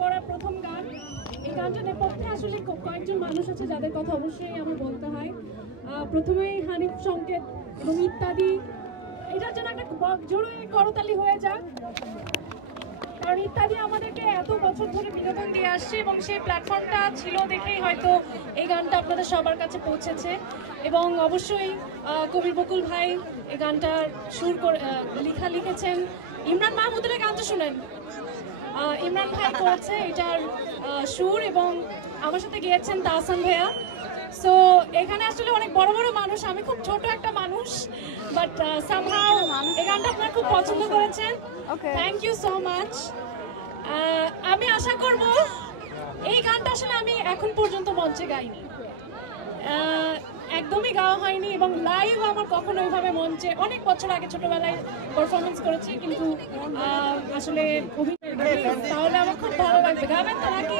করা প্রথম গান। এই গানটা নেপথ্যে আসলে কয়েকজন মানুষ আছে যাদের কথা অবশ্যই আমার বলতে হয়। প্রথমেই হানিফ সংকেত এবং ইত্যাদি, এটার জন্য একটা জোরে করতালি হয়ে যাক, কারণ ইত্যাদি আমাদেরকে এত বছর ধরে বিনোদন দিয়ে আসছে এবং সেই প্ল্যাটফর্মটা ছিল দেখেই হয়তো এই গানটা আপনাদের সবার কাছে পৌঁছেছে। এবং অবশ্যই কবির বকুল ভাই এই গানটার সুর লিখেছেন। ইমরান মাহমুদের গানটা শুনেন, ইমরান ভাই করেছে এটার সুর এবং আমার সাথে গিয়েছেন তাহসান ভাইয়া। সো এখানে আসলে অনেক বড় বড় মানুষ, আমি খুব ছোট একটা মানুষ, বাট সামহাউ এই গানটা আপনারা খুব পছন্দ করেছেন। Thank you so much. আমি আশা করব এই গানটা আসলে আমি এখন পর্যন্ত মঞ্চে গাইনি, একদমই গাওয়া হয়নি এবং লাইভ আমার কখনো ওইভাবে মঞ্চে অনেক বছর আগে ছোটবেলায় পারফরমেন্স করেছি, কিন্তু আসলে তাহলে আমার খুব ভালো লাগবে। গাবেন তো নাকি?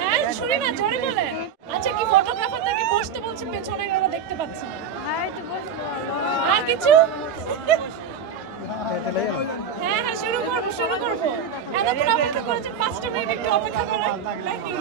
হ্যাঁ শুনি না, জোরে বলেন। আচ্ছা কি ফটোগ্রাফারদেরকে বসতে বলছে, পেছনে ওরা দেখতে পাচ্ছে না, আর কিছু? হ্যাঁ হ্যাঁ শুরু করবো। এতক্ষণ অপেক্ষা করেছেন, 5টা মিনিট একটু অপেক্ষা করেন নাকি?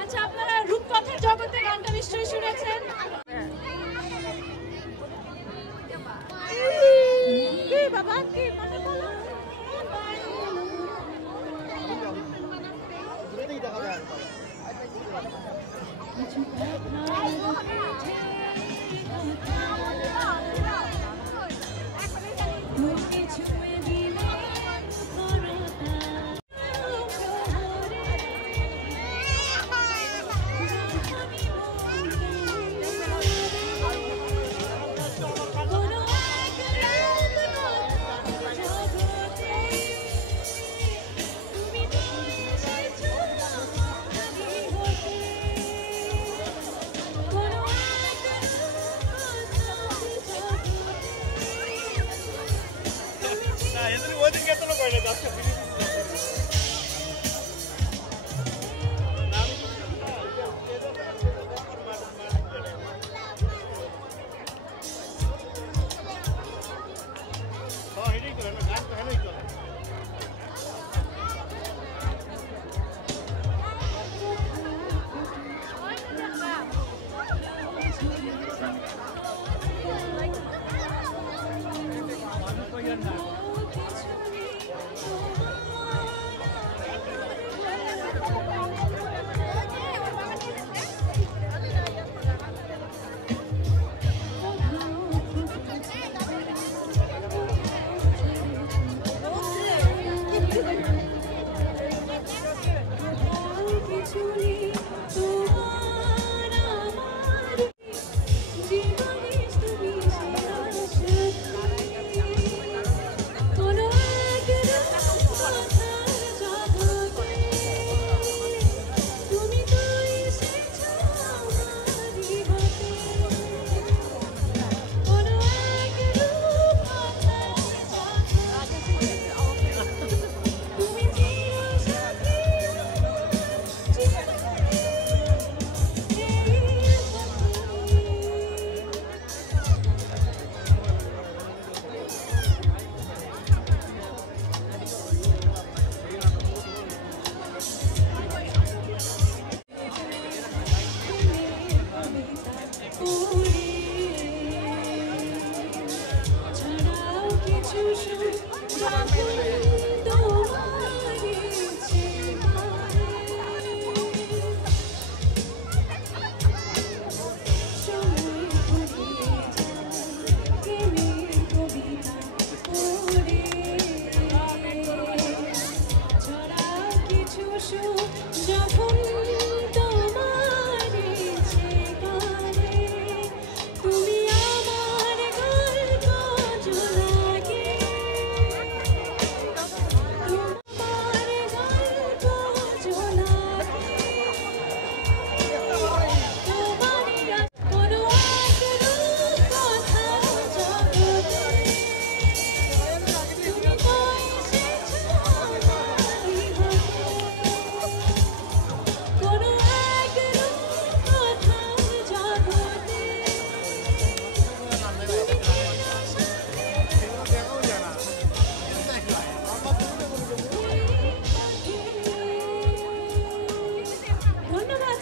আচ্ছা, আপনারা রূপকথার জগতে গানটা নিশ্চয়ই শুনেছেন। বাবা কি মনে বলো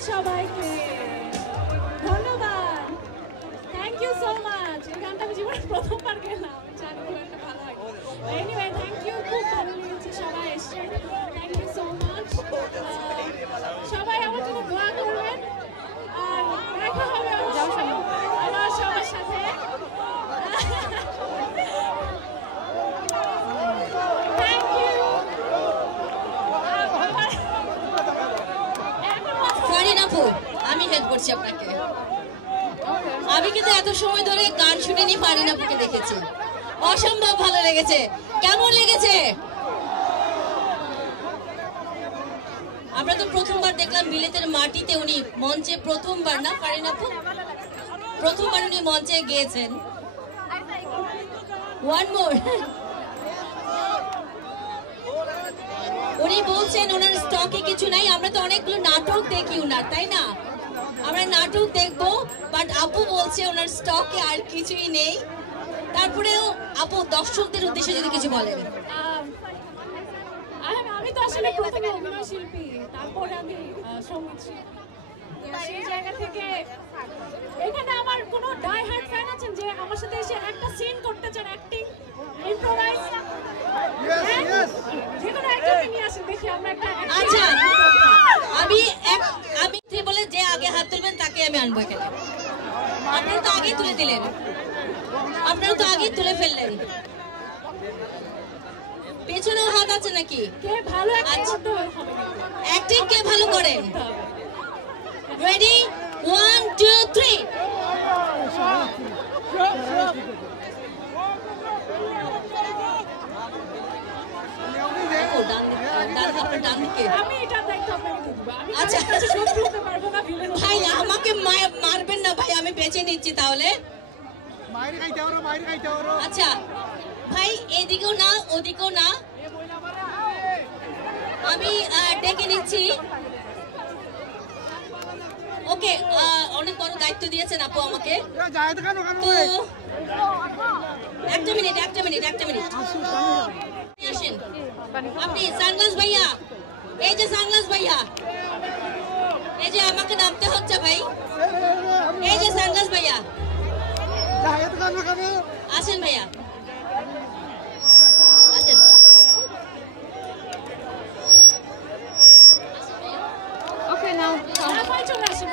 সবাইকে ধন্যবাদ। Thank you so much. এই গানটা আমি জীবনে প্রথমবার গেলাম, জানি খুব একটা ভালো হয়। এনিওয়ে থ্যাংক ইউ, খুব ভালো লেগেছে সবাই এসেছেন। Thank you so much. সবাই আমার জন্য দোয়া করবেন আর দেখা হবে অবশ্যই আমার সবার সাথে। Thank you. ফারিন আপু, আমি হেল্প করছি আপনাকে। আমি কিন্তু এত সময় ধরে গান শুনিনি, ফারিন আপুকে দেখেছি, অসম্ভব ভালো লেগেছে। কেমন লেগেছে? আমরা তো প্রথমবার দেখলাম বিলেতের মাটিতে, উনি মঞ্চে প্রথমবার না ফারিন আপু, প্রথমবার উনি মঞ্চে গিয়েছেন। ওয়ান মোর, উনি বলছেন ওনার স্টকে কিছু নাই। আমরা তো অনেকগুলো নাটক দেখি উনার, তাই না? আমরা নাটক দেখবো, বাট আপু বলছে ওনার স্টকে আর কিছুই নেই। তারপরেও আপু দর্শকদের উদ্দেশ্যে যদি কিছু বলেন। আমি তো আসলে প্রথমে অভিনয় শিল্পী, তারপরে আমি সঙ্গীত শিল্পী। সেই জায়গা থেকে এখানে আমার কোনো ডাই হার্ড ফ্যান আছেন যে আমার সাথে এসে একটা সিন করতে চান, অ্যাক্টিং, ইম্প্রোভাইজ? যেকোনো একজনকে নিয়ে আসেন, দেখি আমরা একটা। আচ্ছা, আমি বলে যে আগে হাত তুলবেন তাকে আমি আনবো এখানে। আপনারা তো আগেই তুলে দিলেন, আপনারা তো আগেই তুলে ফেললেন। পেছনেও হাত আছে নাকি? কে ভালো অ্যাক্টিং করতে হবে? অ্যাক্টিং কে ভালো করেন? রেডি, 1 2 3। আচ্ছা, ভাই আমাকে মারবেন না ভাই, আমি বেঁচে নিচ্ছি তাহলে। আচ্ছা ভাই, এদিকেও না ওদিকেও না, আমি ডেকে নিচ্ছি। ওকে, অনেক বড় দায়িত্ব দিয়েছেন আপু আমাকে। তো একটা মিনিট আসেন আপনি। সানগ্লাস ভাইয়া, এই যে সানগ্লাস ভাইয়া, এই যে আমাকে নামতে হচ্ছে ভাই, এই যে সানগ্লাস ভাইয়া আসেন, ভাইয়া আসেন। ওকে, নাও সবাই চলে আসেন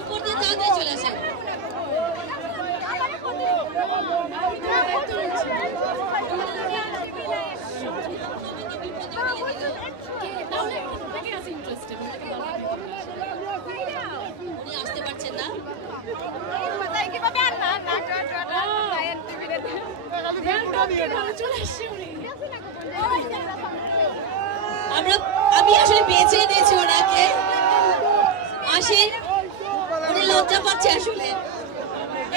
উপর দিয়ে তাড়াতাড়ি চলে আসেন। উনি আসতে পারছেন না। আমি আসলে বেঁচে দিয়েছি ওনাকে। আসেন, উনি লজ্জা পাচ্ছে আসলে।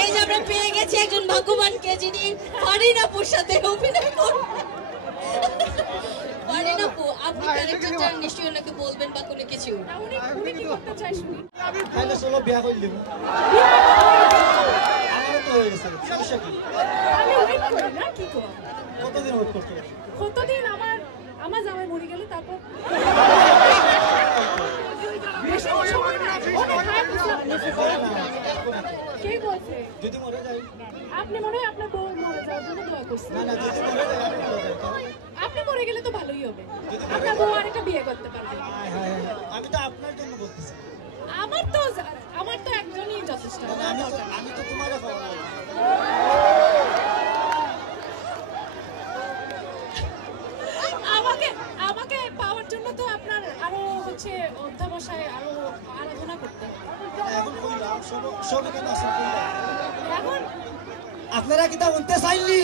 এই যে আমরা পেয়ে গেছি একজন ভাগ্যবানকে, যিনি ফারিন আপুর সাথে অভিনয় করবেন। ফারিন আপু, আপনি ক্যারেক্টারটা নিশ্চয়ই ওনাকে বলবেন বা কোনো কিছু। উনি কি করতে চাই শুনি? খাইলে চলো বিয়া করে দিব। আমারও তো হয়ে গেছে, সমস্যা কি? আমি ওয়েট করি না, কি করব? কতদিন ওয়েট করতে হবে? কতদিন? আমার জামাই মরে গেলে তারপর বেশি সময় না। কে বলছে? যদি মরে যাই? আপনি মনে হয় আপনার বউ মরে যাওয়ার জন্য দোয়া করছেন। না, যদি মরে যাই আমি মরে যাই। আপনি মরে গেলে তো ভালোই হবে, আপনার বউ আরেকটা বিয়ে করতে পারবে। আমি তো আপনার জন্য বলতেছি। আমার তো একজনই যথেষ্ট। আমি তো তোমারও পাবো। আমাকে পাওয়ার জন্য তো আপনার আরো হচ্ছে অধ্যাবসায়, আরো আরাধনা করতে হবে। এখন কইলাম সব কেন আছে কইলাম। এখন আপনারা কি তা উনতে চাইলি?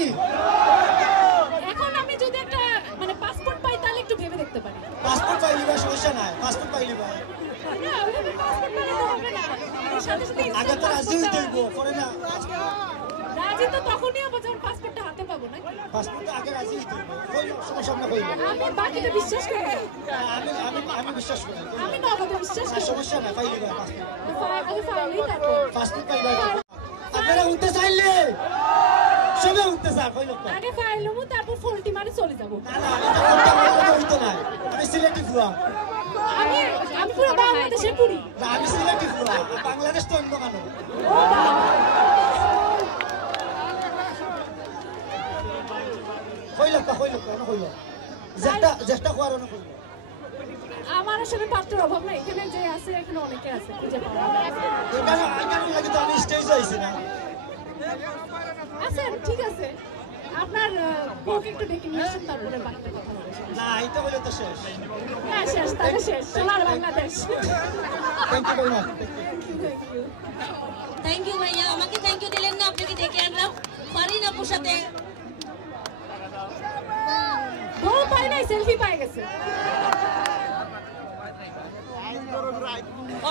এখন আমি যদি একটা মানে পাসপোর্ট পাই তাহলে একটু ভেবে দেখতে পারি। পাসপোর্ট পাইলি ভাই, সমস্যা নাই। পাসপোর্ট পাইলি ভাই, না পাসপোর্ট পেলে তো হবে না। এর সাথে সাথে আগে তো রাজি হইতে হইব, পরে না। রাজি তো তখনই হবে যখন পাসপোর্টটা হাতে পাবো, না? পাসপোর্ট আগে রাজি হইতে হইব। কইলাম সমস্যা না, কইলাম আমি বাকিতে বিশ্বাস করি। আমি বিশ্বাস করি। আমি নগদে বিশ্বাস করি। সমস্যা না, পাইলি ভাই আগে ফাইলেই থাকো। পাসপোর্ট পাইলি। আপনারা উনতে চাইলে সবে উনতে চা কইলাম। আগে ফাইল হবো, তারপর ফোনটি মারে চলে যাবো। না, আমি হইতো না। আমি সিলেক্টিভ হলাম। আমি পুরো বাংলাদেশে পুরি। না, আমি সিলেক্টিভ হলাম। বাংলাদেশ তো অন্য কেন? আমার আসলে পাত্রের অভাব নাই, এখানে যে আছে এখানে অনেকে আছে, খুঁজে পাওয়া আচ্ছা ঠিক আছে। আপনার বউকে একটু ডেকে নিয়ে আসুন, তারপরে বাকিটা কথা হবে। না, এটা বলে তো শেষ। হ্যাঁ শেষ, তাহলে শেষ। সোনার বাংলাদেশ। থ্যাংক ইউ ভাইয়া, আমাকে থ্যাংক ইউ দিলেন না, আপনাকে ডেকে আনলাম ফারিন আপুর সাথে। বউ পাই নাই, সেলফি পাই গেছে।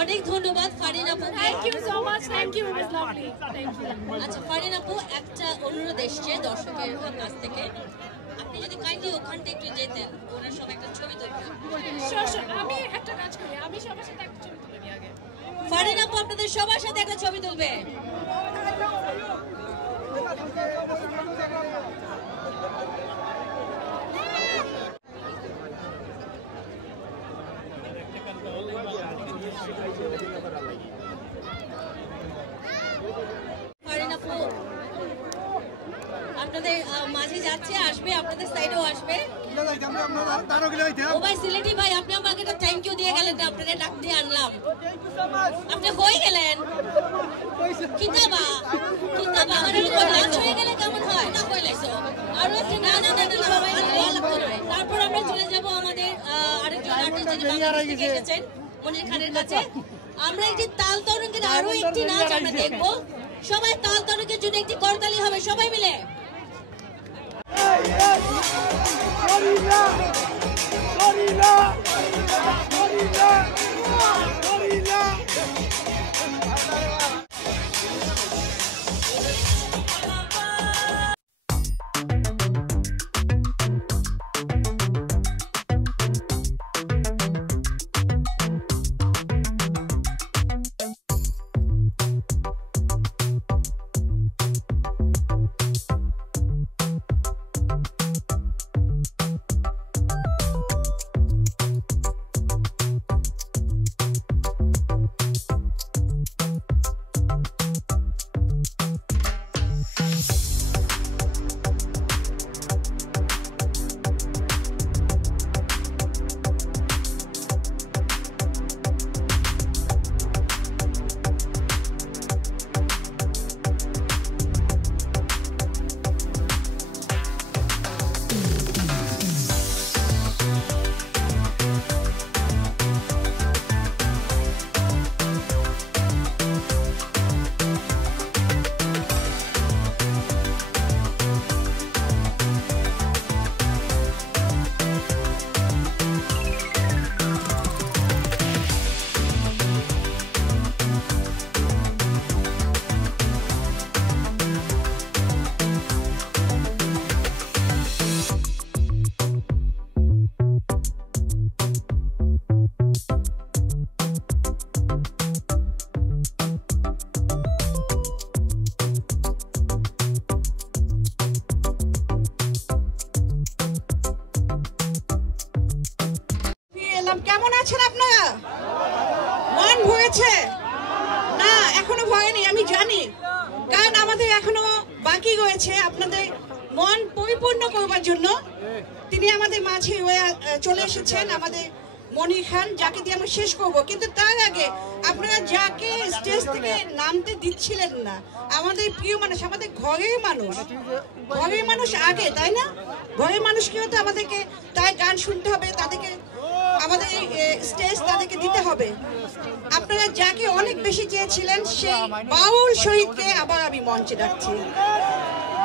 অনেক ধন্যবাদ ফারিন আপু। Thank you so much, thank you, it was lovely, thank you. আচ্ছা ফারিন আপু, একটা অনুরোধ এসছে দর্শকের কাছ থেকে, আপনি যদি কাইন্ডলি ওখানটা একটু যেতেন, ওনার সব একটা ছবি তুলতেন। আমি একটা কাজ করি, আমি সবার সাথে একটা ছবি তুলে নিই আগে। ফারিন আপু আপনাদের সবার সাথে একটা ছবি তুলবে। আপনাদের মাঝে যাচ্ছে, আসবে, আপনাদের সাইডেও আসবে। ও ভাই সিলেটি ভাই, আপনি আমাকে একটা থ্যাংক ইউ দিয়ে গেলেন, আপনারা ডাক দিয়ে আনলাম, আপনি হয়ে গেলেন। কিতাবা লাঞ্চ হয়ে গেলে কেমন হয় না কইলাইছো আর না না না না সবাই লাগতো না। তারপর আমরা চলে যাব আমাদের আরেকজন আর্টিস্ট যিনি বাংলাদেশ থেকে এসেছেন মনির খানের কাছে। আমরা একটি তাল তরঙ্গের আরো একটি নাচ আমরা দেখব। সবাই তাল তরঙ্গের জন্য একটি করতালি হবে সবাই মিলে। কেমন আছেন আপনারা? মন ভরেছে না? এখনো ভরেনি, আমি জানি, কারণ আমাদের এখনো বাকি রয়েছে আপনাদের মন পরিপূর্ণ করবার জন্য। তিনি আমাদের মাঝে চলে এসেছেন, আমাদের মনির খান, যাকে দিয়ে আমরা শেষ করবো। কিন্তু তার আগে আপনারা যাকে স্টেজ থেকে নামতে দিচ্ছিলেন না, আমাদের প্রিয় মানুষ, আমাদের ঘরের মানুষ আগে, তাই না? ঘরের মানুষকেও তো আমাদেরকে তার গান শুনতে হবে, তাদেরকে আমাদের স্টেজ তাদেরকে দিতে হবে। আপনারা যাকে অনেক বেশি চেয়েছিলেন সেই বাউল শহীদকে আবার আমি মঞ্চে ডাকছি।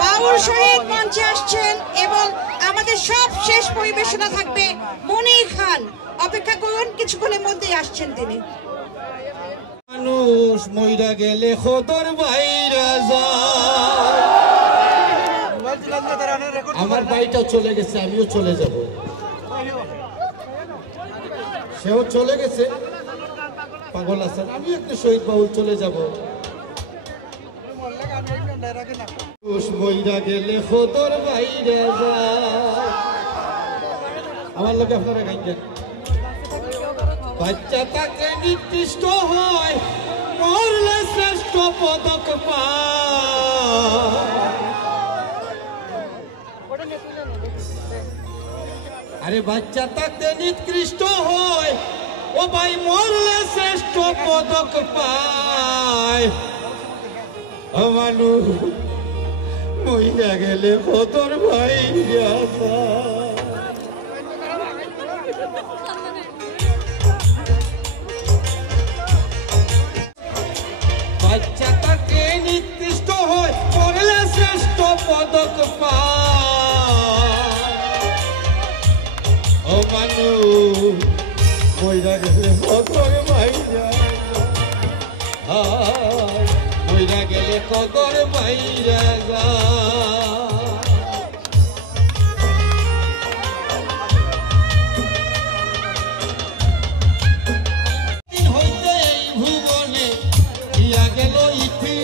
বাউল শহীদ মঞ্চে আসছেন এবং আমাদের সব শেষ পরিবেশনা থাকবে মনির খান। অপেক্ষা করুন, কিছুক্ষণের মধ্যেই আসছেন তিনি। মানুষ মইরা গেলে খোদর বাইরা যায়। আমার ভাইটাও চলে গেছে, আমিও চলে যাব। সেও চলে গেছে, পাগল আছেন, আমি একটা শহীদ বাউল চলে যাব। মইরা গেলে খোদর বাইরা যায়। আমার লোকে আপনারা গাইছেন। বাচ্চা তাকে নির্দিষ্ট হয়, মরলে শ্রেষ্ঠ পদক পায়। আরে বাচ্চা তাকে নিকৃষ্ট হয়, ও ভাই মরলে শ্রেষ্ঠ পদক পায়। মানুষ মইরা গেলে খোদর বাইরা যায়। বাচ্চা তাকে নির্দিষ্ট হয়, পড়লে শ্রেষ্ঠ পদক পায়। ও মানুষ মইরা গেলে কদর বাইরা যায়, মইরা গেলে কদর বাইরা যায়। হইতে এই ভুবনে দিয়া গেল ইতি,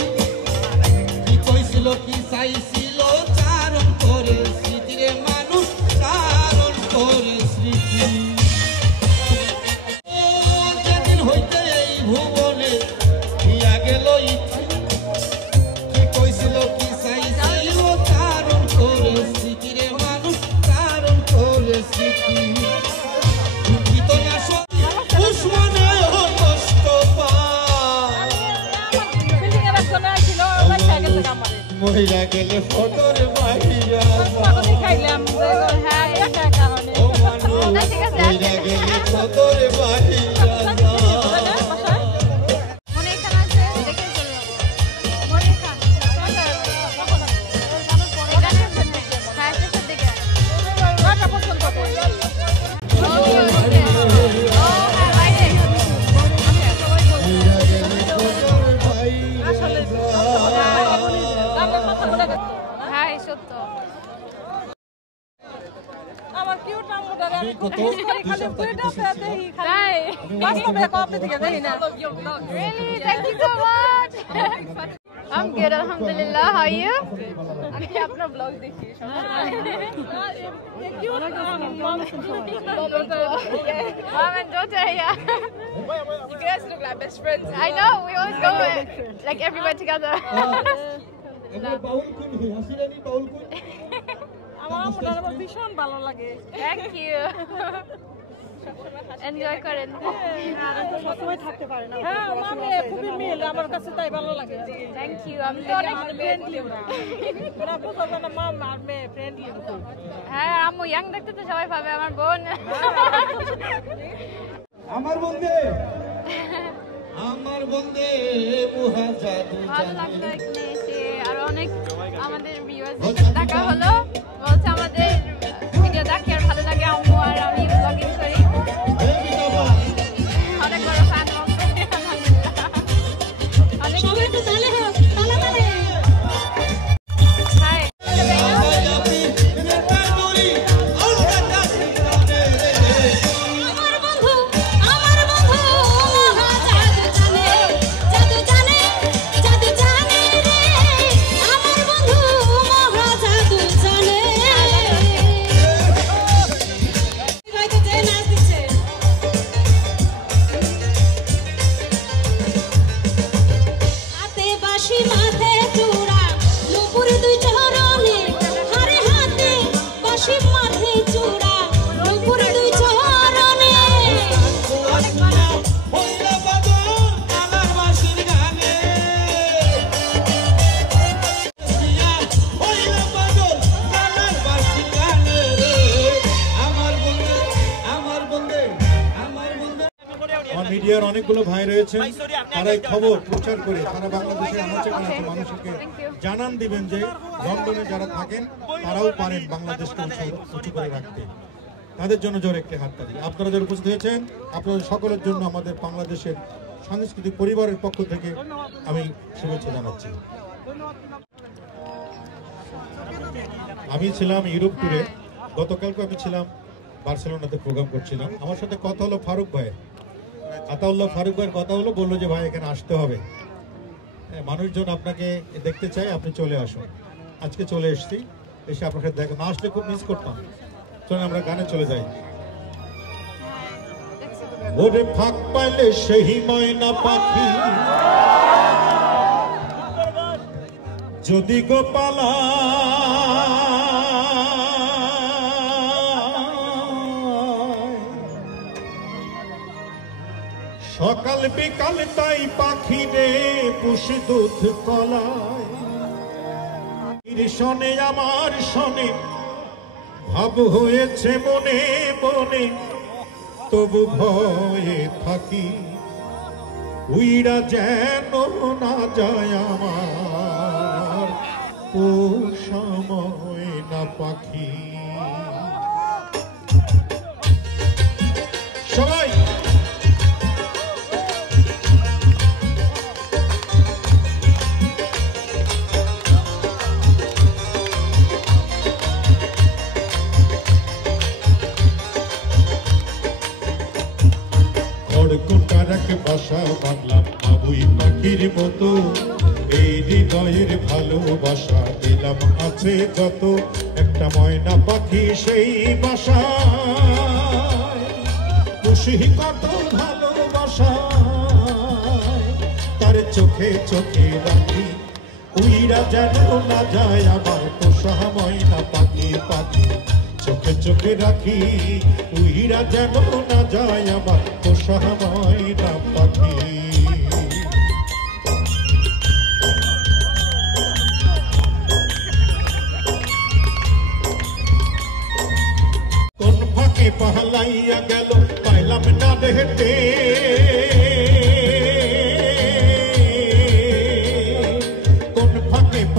কি কইছিল কি চাইছিল, চারণ করে স্মৃতিরে মানুষ, চারণ করে স্মৃতি। যেদিন হইতে এই ভুবনে দিয়া গেল ইতি, কি কইছিল কি চাইছিল, চারণ মহিলা গেলে ফটোর বাইরা খাইলাম হ্যাঁ একটা কারণে ও মানুষ মহিলা গেলে ফটোর বাইরা মনে খান আছে দেখে চলো মনে খান এখানে হ্যাঁ স্টেশন থেকে কটা পছন্দ করে হ্যাঁ সত্য আমার কিউট নাম ওটা আমি কত খালি ফুলটা সাথে খাই বাস্তবে কপি থেকে দেই না Really? Thank you so much. I'm good, alhamdulillah. How are you? আমি আপনার ব্লগ দেখি Mom and daughter, yeah. You guys look like best friends. I know, we always go like everywhere together. এবার বাউল কুল হাসিরানি বাউল কুল আমার ভীষণ ভালো লাগে Thank you. Enjoy করেন সবসময় থাকতে পারে না হ্যাঁ মামে খুবই মিল আমার কাছে তাই ভালো লাগে Thank you. I'm অনেক ফ্রেন্ডলি ওরা বুঝবে না মাম আর মেয়ে ফ্রেন্ডলি হ্যাঁ আম্মু ইয়াং দেখতে তো সবাই পাবে আমার বোন আমার বন্ধে মুহা জাদু ভালো লাগলো এখানে এসে আরো অনেক আমাদের ভিউয়ার্সদের সাথে দেখা হলো বলছে আমাদের ভিডিও দেখে আর ভালো লাগে আম্মু আর আমি ব্লগিং করি অনেক বড় ফ্যান অনেক সবাই একটু তালে হোক তালে তালে হাই আমার বন্ধু মহা জাদু জানে জাদু জানে রে আমার বন্ধু মহা জাদু জানে হয়তো যে নাচ দিচ্ছে হাতে বাঁশি মাথে চূড়া নুপুর দুই চরণে হারে হাতে বাঁশি মাথে চূড়া নুপুর দুই চরণে হইলা পাগল কালার বাসির গানে হইলা পাগল কালার বাসির গানে আমার বন্ধে আমার মিডিয়ার অনেকগুলো ভাই রয়েছেন তারা এই খবর প্রচার করে সারা বাংলাদেশের মানুষকে জানান দিবেন যে লন্ডনে যারা থাকেন তারাও পারেন বাংলাদেশকে উঁচু করে রাখতে তাদের জন্য জোরে একটি হাততালি আপনারা যারা উপস্থিত হয়েছেন আপনাদের সকলের জন্য আমাদের বাংলাদেশের সাংস্কৃতিক পরিবারের পক্ষ থেকে আমি শুভেচ্ছা জানাচ্ছি আমি ছিলাম ইউরোপ ট্যুরে গতকালকে আমি ছিলাম বার্সেলোনাতে প্রোগ্রাম করছিলাম আমার সাথে কথা হলো ফারুক ভাইয়ের আতাউল্লাহ ফারুক ভাইয়ের কথা হলো বললো যে ভাই এখানে আসতে হবে মানুষজন আপনাকে দেখতে চাই আপনি চলে আসুন আজকে চলে এসেছি এসে আপনার সাথে দেখা না আসলে খুব মিস করতাম চলেন আমরা গানে চলে যাই ওরে ফাঁক পাইলে সেই ময়না পাখি যদি গোপালা সকাল বিকাল তাই পাখি রে পুষি দুধ কলায় শোনে আমার শোনে ভাব হয়েছে মনে মনে তবু ভয়ে থাকি উইরা যেন না যায় আমার পোষা ময়না পাখি সবাই বাসা বাঁধলাম বাবুই পাখির মতো এই হৃদয়ের ভালোবাসা দিলাম আছে যত একটা ময়না পাখি সেই বাসা খুশি কত ভালোবাসা তার চোখে চোখে রাখি উইরা যেন না যায় আমার পোষা ময়না পাখি পাখি চোখে চোখে রাখি উইরা যেন না যায় আমার পোষা ময়না পাখি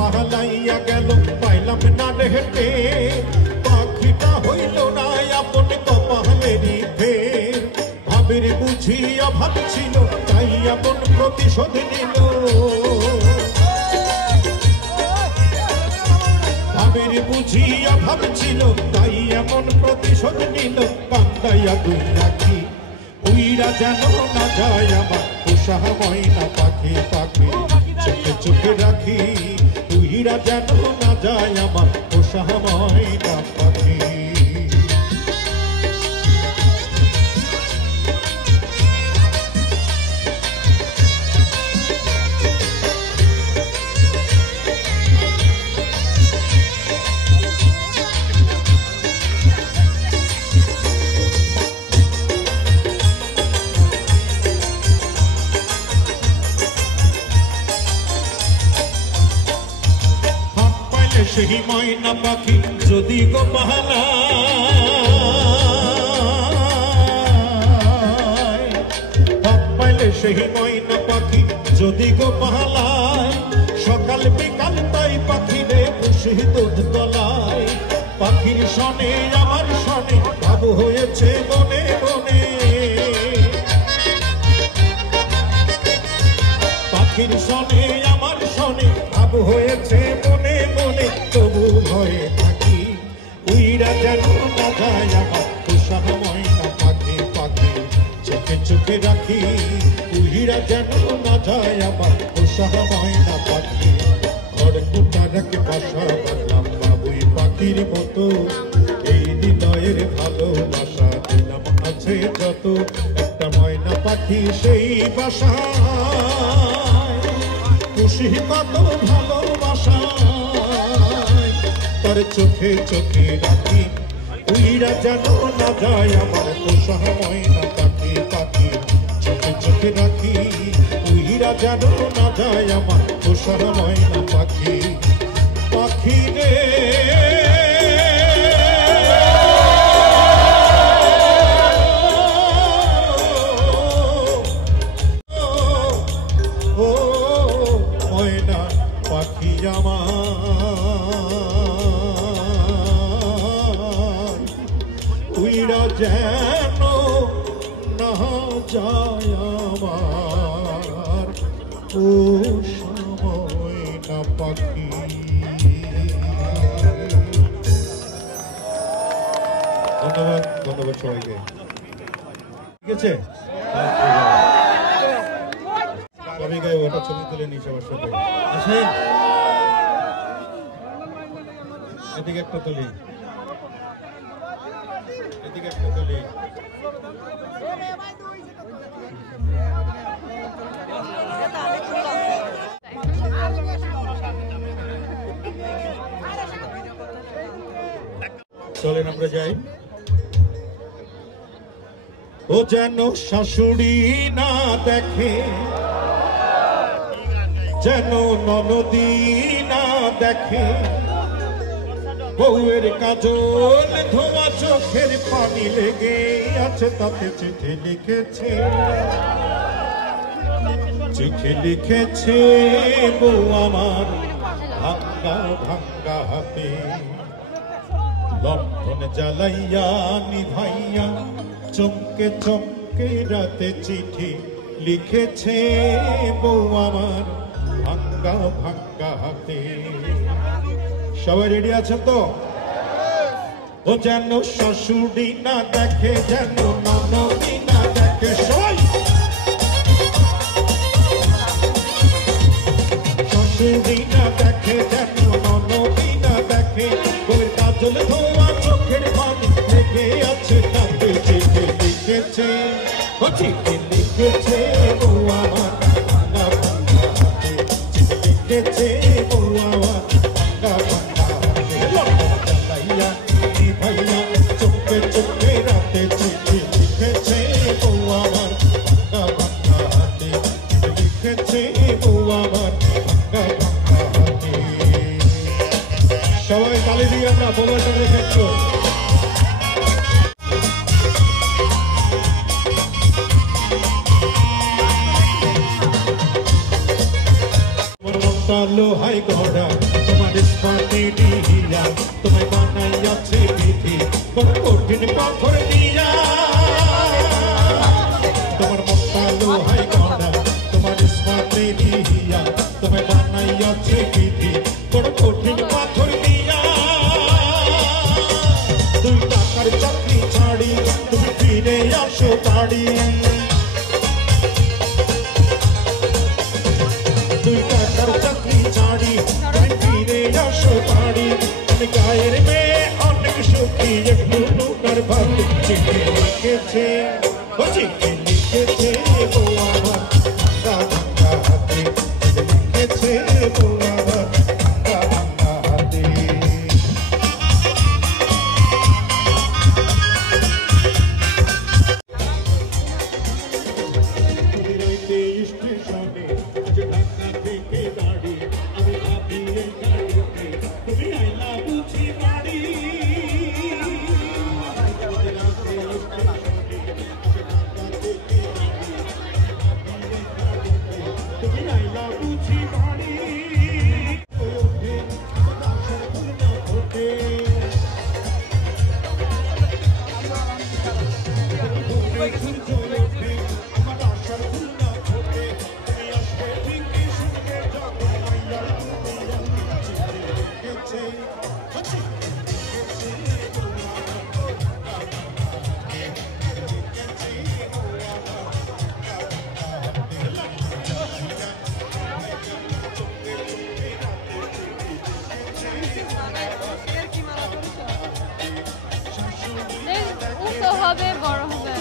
পাহালাইয়া গেল পাইলাম না হেঁটে পাখিটা হইল না আপন কপালেরই ফের ভাবের বুঝি অভাব ছিল তাই আপন প্রতিশোধ নিল ভাবের বুঝি অভাব ছিল তাই এমন প্রতিশোধ নিল কান্দাইয়া দুই রাখি উইরা যেন না যায় আমার পোষা ময়না পাখি পাখি চোখে চোখে রাখি উইরা যেন না যায় আমার পোষা ময়না পাখি সেই ময়না পাখি যদি গো পাহালায় সেই ময়না পাখি যদি গো পাহালায় সকাল বিকাল তাই পাখি রে খুশি দুধ তলায় পাখির সনে আমার সনে ভাব হয়েছে মনে মনে পাখির সনে আমার সনে ভাব হয়েছে মনে মনে তবু ভয়ে থাকি উইরা যেন না যায় আমার পোষা ময়না পাখি পাখি চোখে চোখে রাখি উইরা যেন না যায় আমার পোষা ময়না পাখি ঘর কোটা রেখে বাসা বাঁধলাম বাবুই পাখির মতো এই হৃদয়ের ভালোবাসা দিলাম আছে যত একটা ময়না পাখি সেই বাসা খুশি কত ভালোবাসা তার চোখে চোখে রাখি উইরা যেন না যায় আমার পোষা ময়না পাখি পাখি চোখে চোখে রাখি উইরা যেন না যায় আমার পোষা ময়না পাখি পাখি রে পাখি আমার উইরা যেন না যায় আমার ও ময়না পাখি ধন্যবাদ ধন্যবাদ সবাইকে ঠিক আছে আমি গায়ে ওটা ছবি তুলে নিই সবার সাথে আসেন এদিকে একটা তুলি এদিকে একটা তুলি চলেন আমরা যাই ও যেন শাশুড়ি না দেখে যেন ননদী না দেখে বউয়ের কাজল ধোয়া চোখের পানি লেগে আছে তাতে চিঠি লিখেছে বউ আমার ভাঙ্গা ভাঙ্গা হাতে লণ্ঠন জ্বালাইয়া নিভাইয়া চমকে চমকে রাতে চিঠি লিখেছে বউ আমার ভাঙ্গা ভাঙ্গা হাতে সবাই রেডি আছেন তো ও যেন শাশুড়ি না দেখে যেন ননদি না দেখে সবাই শাশুড়ি না দেখে যেন ননদি না দেখে বউয়ের কাজল ধোয়া চোখের পানি লেগে আছে তাতে চিঠি লিখেছে ও চিঠি লিখেছে বউ আমার ভাঙ্গা ভাঙ্গা হাতে চিঠি লিখেছে বউ আমার ভাঙ্গা ভাঙ্গা হাতে জ্বালাইয়া নিভাইয়া চোখে চোখে রাতে চিঠি লিখেছে বউ আমার ভাঙ্গা ভাঙ্গা হাতে চিঠি লিখেছে বউ আমার ভাঙ্গা ভাঙ্গা হাতে সবাই তালি দিয়ে আমরা বউটা দেখেছো লোহাই গড়া কঠিন পাথর দিয়া 2 টাকার চাকরি ছাড়ি তুমি ফিরে আসো বাড়ি 2 টাকার চাকরি ছাড়ি তুমি ফিরে আসো বাড়ি আমি গায়ের মেয়ে অনেক সুখী একটু নৌকার ভাত চিঠি লিখেছে ও চিঠি লিখেছে ও আমার ভাঙা ভাঙা হাতে লিখেছে ও আমার ভাঙা ভাঙা হাতে স্টেশনে আজ ঢাকা থেকে গাড়ি আমি ভাবি এই গাড়িতে তুমি আইলা বুঝি বাড়ি তুমি আইলা বুঝি বাড়ি উঁচু হবে বড় হবে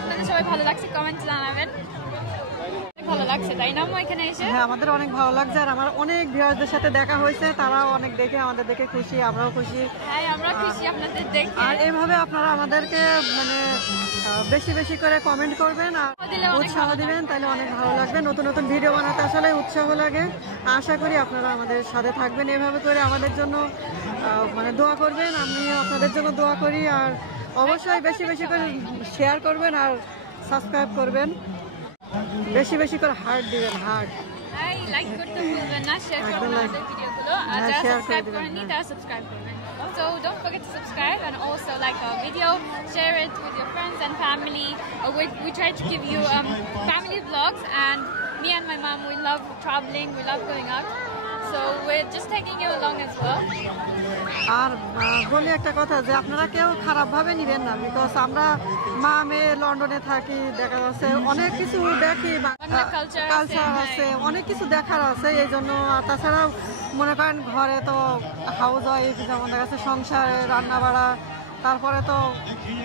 আপনাদের সবাই ভালো লাগছে কমেন্ট জানাবেন ভালো লাগছে তাই না এখানে এসে হ্যাঁ আমাদের অনেক ভালো লাগছে আর আমার অনেক ভিউয়ারদের সাথে দেখা হয়েছে তারাও অনেক দেখে আমাদের দেখে খুশি আমরাও খুশি হ্যাঁ আমরা খুশি আপনাদের দেখে আর এইভাবে আপনারা আমাদেরকে মানে বেশি বেশি করে কমেন্ট করবেন আর উৎসাহ দিবেন তাহলে অনেক ভালো লাগবে নতুন নতুন ভিডিও বানাতে আসলে উৎসাহ লাগে আশা করি আপনারা আমাদের সাথে থাকবেন এভাবে করে আমাদের জন্য মানে দোয়া করবেন আমি আপনাদের জন্য দোয়া করি আর অবশ্যই বেশি বেশি করে শেয়ার করবেন আর সাবস্ক্রাইব করবেন বেশি বেশি করে হার্ট দিবেন হার্ট লাইক করতে ভুলবেন না শেয়ার করবেন আমাদের ভিডিওগুলো আর যারা সাবস্ক্রাইব করেননি তারা সাবস্ক্রাইব করবেন So don't forget to subscribe and also like our video, share it with your friends and family. We try to give you family vlogs and me and my mom, we love traveling, we love going out. So we're just taking you along as well. আর বলি একটা কথা যে আপনারা কেউ খারাপভাবে নেবেন না because আমরা মা মেয়ে লন্ডনে থাকি দেখা যাচ্ছে অনেক কিছু দেখি কালচার আছে অনেক কিছু দেখার আছে এই জন্য তাছাড়াও মনে করেন ঘরে তো হাউস ওয়াইফ যেমন দেখা যাচ্ছে সংসারে রান্না বাড়া তারপরে তো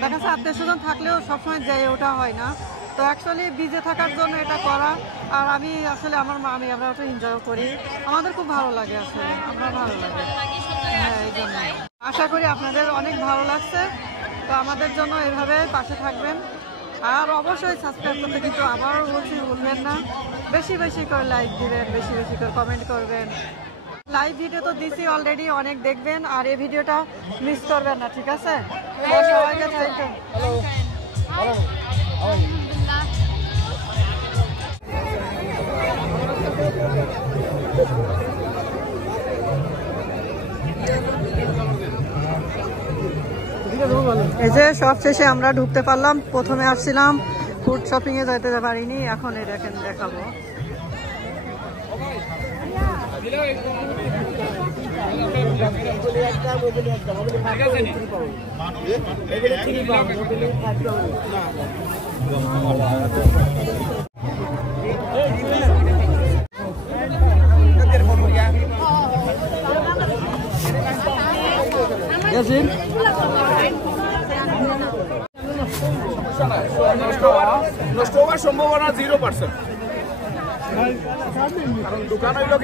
দেখা যাচ্ছে আত্মীয় স্বজন থাকলেও সবসময় যেয়ে ওঠা হয় না তো অ্যাকচুয়ালি বিজে থাকার জন্য এটা করা আর আমি আসলে আমার আমি আমরা ওটা এনজয় করি আমাদের খুব ভালো লাগে আসলে আমরা ভালো লাগে হ্যাঁ এই জন্য আশা করি আপনাদের অনেক ভালো লাগছে তো আমাদের জন্য এইভাবে পাশে থাকবেন আর অবশ্যই সাবস্ক্রাইব করতে কিন্তু আবার বলছি ভুলবেন না, বেশি বেশি করে লাইক দিবেন, বেশি বেশি করে কমেন্ট করবেন। লাইভ ভিডিও তো দিছি অলরেডি, অনেক দেখবেন, আর এই ভিডিওটা মিস করবেন না, ঠিক আছে? সবাইকে থ্যাংক ইউ। এই যে সব শেষে আমরা ঢুকতে পারলাম। প্রথমে আসছিলাম ফুড শপিং এ যাইতে পারিনি, এখন এই দেখেন দেখাবো। নষ্ট হওয়ার সম্ভাবনা 0%, কারণ দোকান হইল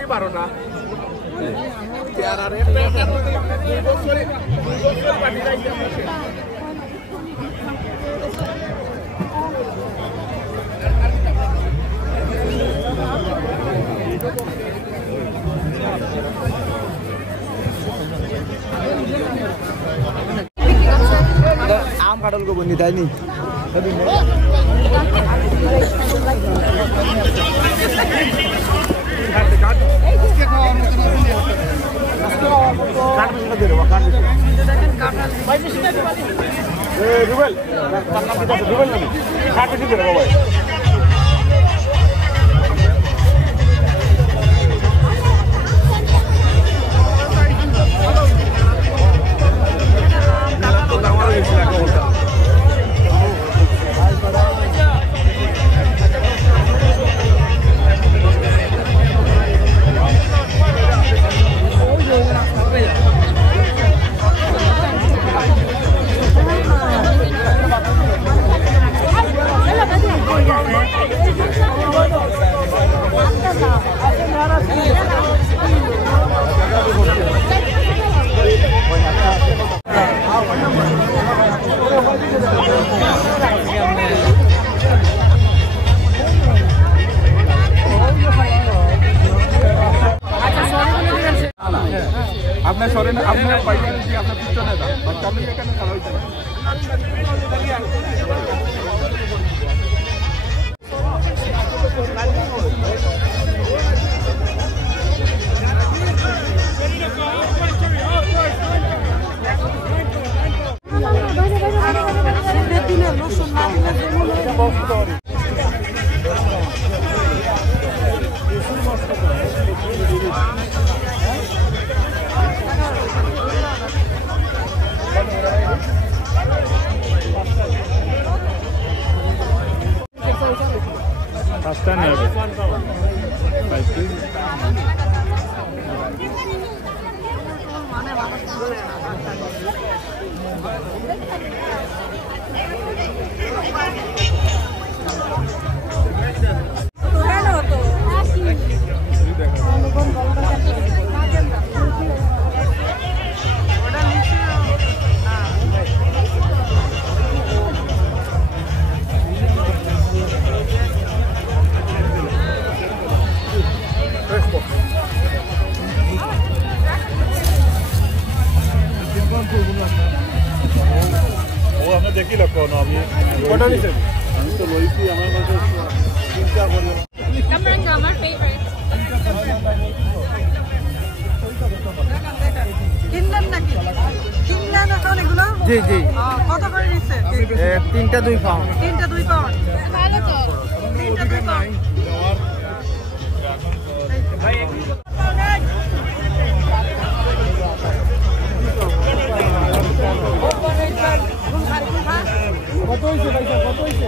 কি 12টা। আম কাটল কো বনি তাই নি আপনার সরেন, আপনার বাইরে আপনার পিছনে যান, আমি এখানে খারাপ হয়েছে। পাঁচটা নেবে দেখিল কোন আমি কটা নিছে আমি তো লইছি আমার কাছে চিন্তা করলাম কামরাঙ্গা আমার ফেভারিট কিনলেন নাকি? কিনলেন অনেকগুলো? জি জি। কত করে নিচ্ছে? 3টা 2 পাউন্ড। 3টা 2 পাউন্ড। ভালো তো 3টা 2 পাউন্ড। ভাই কত হইছে ভাই, কত হইছে?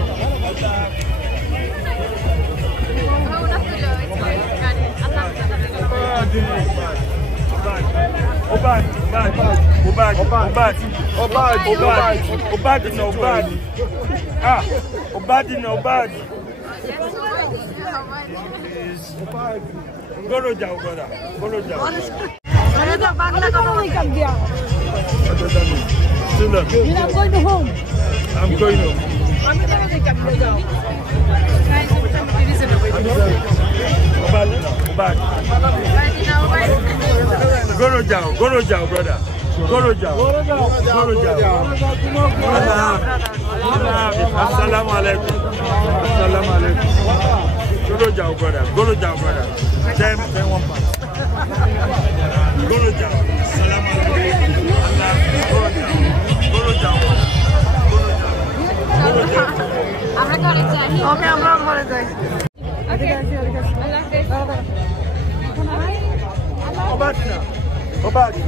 বাংলা কথা ওইখান দিয়া I'm going home. Goro Jao, brother. Goro Jao. Assalamu alaikum. Goro Jao, brother. Then one part. Goro Jao. Assalamu alaikum. Goro Jao. Okay, I'm not going to do it. Okay. Obadi.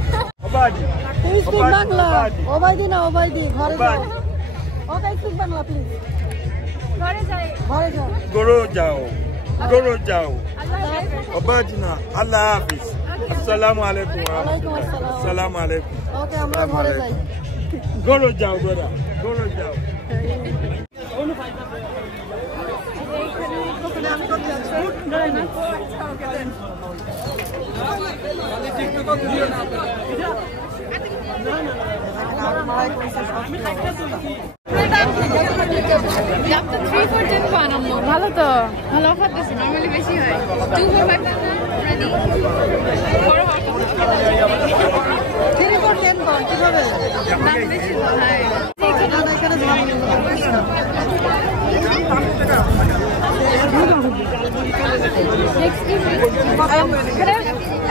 Please speak Bangla. Obadi na Obadi. Ghare jao. Okay, speak Bangla, please. Ghare jao. Goro Jao. Obadi na. Allah Hafiz. Assalamu alaikum. Assalamu alaikum. Okay, I'm not ghare jai. Goro Jao, brother. Goro Jao. ভালো তো ভালো offer দিচ্ছে normally বেশি হয় 245 ready বড় কিভাবে দাম বেশি হয়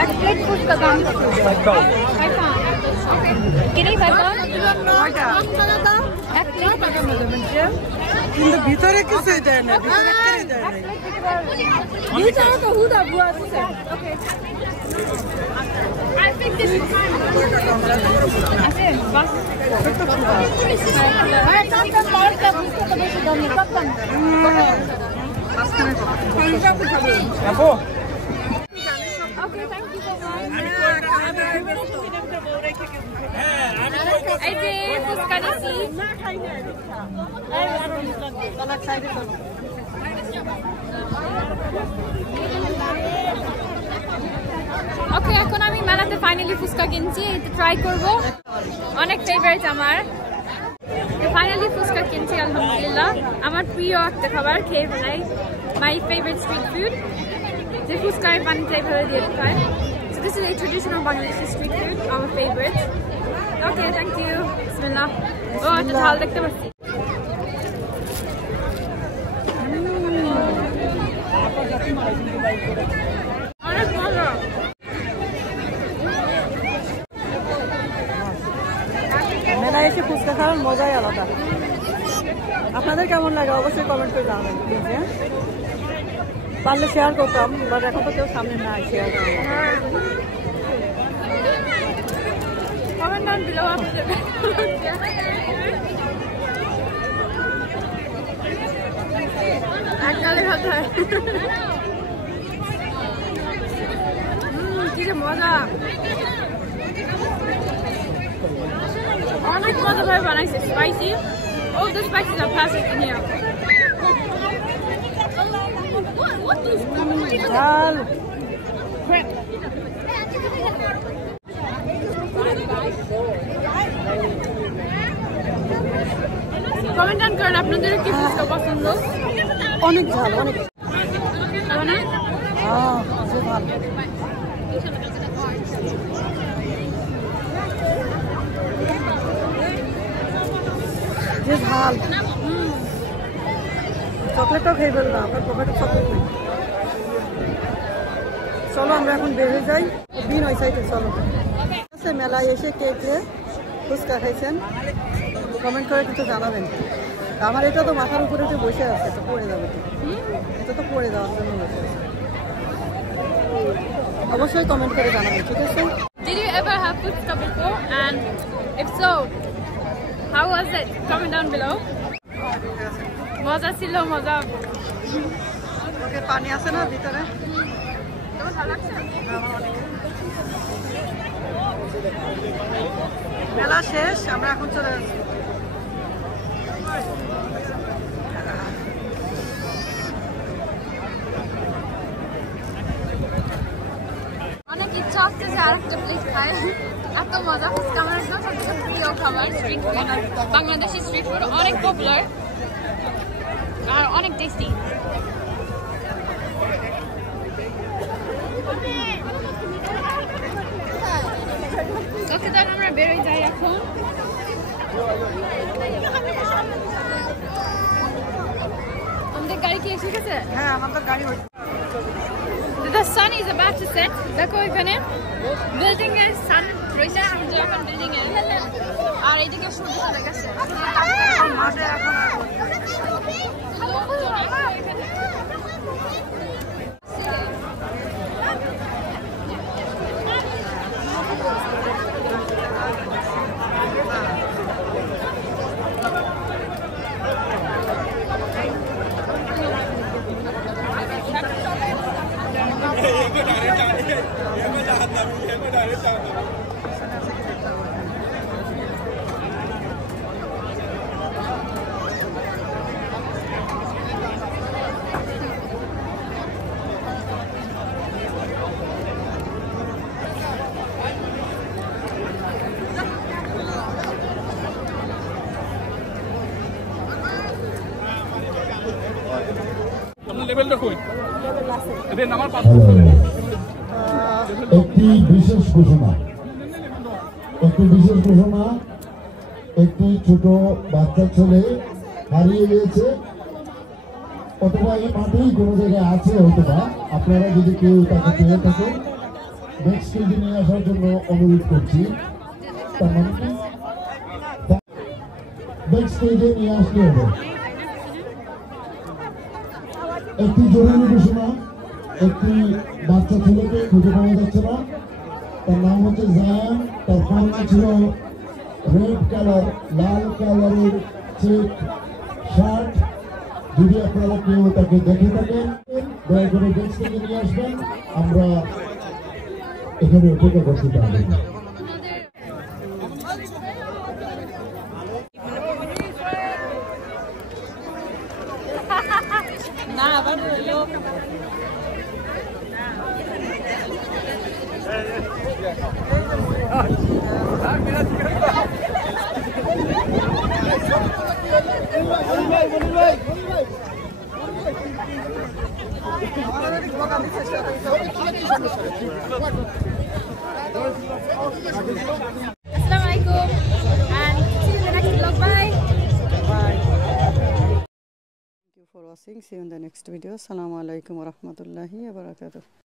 এক প্লেট ফুচকা দাম কিনেই পাইবা এক প্লেট কিন্তু ভিতরে কিছু দেয় না ভিতরে তো হুদা বুয়া দিছে ওকে I think this is fine. আছে বাস আরে কাকা মারটা বুঝতে তো বেশি দাম নেই কাকা আপু Okay, thank you so much. এই যে ফুচকা দিছি না খাই না বালা সাইডে তো ওকে এখন আমি মেলাতে ফাইনালি ফুচকা কিনছি এটা ট্রাই করব অনেক ফেভারিট আমার ফাইনালি ফুচকা কিনছি আলহামদুলিল্লাহ আমার প্রিয় একটা খাবার খেয়ে ফেলাই মাই ফেভারিট স্ট্রিট ফুড যে ফুচকায় পানিতে ভরে দিয়ে খায় So this is a traditional Bangladeshi street food, our favorite. Okay, thank you. Bismillah. Oh, it's ঝাল দেখতে পাচ্ছি অনেক মজা মেলায় এসে ফুচকা খাওয়ার মজাই আলাদা আপনাদের কেমন লাগে অবশ্যই কমেন্ট করে জানাবেন প্লিজ পারলে শেয়ার করতাম বাট এখন তো কেউ সামনে নাই share comment down below after একগালে ভাত হয় কি যে মজা অনেক মজা ভাবে বানাইছে spicy all the spices are perfect in here what is ঝাল কমেন্ট ডান করেন আপনাদের কি ফুচকা পছন্দ অনেক ঝাল অনেক মানে ঝাল যে ঝাল চকলেটটাও খেয়ে ফেললাম আপনার পকেটে চকলেট নেই চলো আমরা এখন বের হয়ে যাই দিন ওই সাইডে চলো মেলায় এসে কে কে ফুচকা খাইছেন কমেন্ট করে কিছু জানাবেন আমার এটা তো মাথার উপরে যে বসে আছে তো পড়ে যাবে এটা তো পড়ে যাওয়ার জন্য বসে আছে অবশ্যই কমেন্ট করে জানাবেন ঠিক আছে Did you ever have fuchka before and if so how was it comment down below মজা ছিল মজা ওকে পানি আছে না ভিতরে তোমার ভালো লাগছে মেলা শেষ আমরা এখন চলে যাচ্ছি অনেক ইচ্ছা হচ্ছে যে আরেকটা প্লেট খাই এত মজা ফুচকা আমার একদম সবথেকে প্রিয় খাবার street food Bangladeshi street food অনেক পপুলার আর অনেক টেস্টি। ওকে, তাহলে আমরা বেরোই যাই এখন। আমাদের গাড়ি কি এসে গেছে? হ্যাঁ, আমাদের গাড়ি হয়েছে। The sun is about to set. দেখো এখানে বিল্ডিং এর সান রয়েছে, আমি যখন বিল্ডিং এ, আর এইদিকে সূর্য চলে গেছে। মাঠে এখন একটি বিশেষ ঘোষণা, একটি ছোট বাচ্চা ছেলে হারিয়ে গিয়েছে, অথবা এই মাঠেই কোনো জায়গায় আছে, অথবা আপনারা যদি কেউ তাকে পেয়ে থাকেন নেক্সট স্টেজে নিয়ে আসার জন্য অনুরোধ করছি। তার মানে কি নেক্সট স্টেজে নিয়ে আসতে হবে। একটি জরুরি ঘোষণা, একটি বাচ্চা ছেলেকে খুঁজে পাওয়া যাচ্ছে না। তার নাম হচ্ছে জায়ান। তার পরনে ছিল রেড কালার, লাল কালারের চেক শার্ট। যদি আপনারা কেউ তাকে দেখে থাকেন দয়া করে ডেস্ক থেকে নিয়ে আসবেন, আমরা এখানে অপেক্ষা করতে পারবো। না আবার Assalamualaikum and see you in the next vlog. Bye. for watching. See you in the next video. Assalamu alaikum wa rahmatullahi wa barakatuh.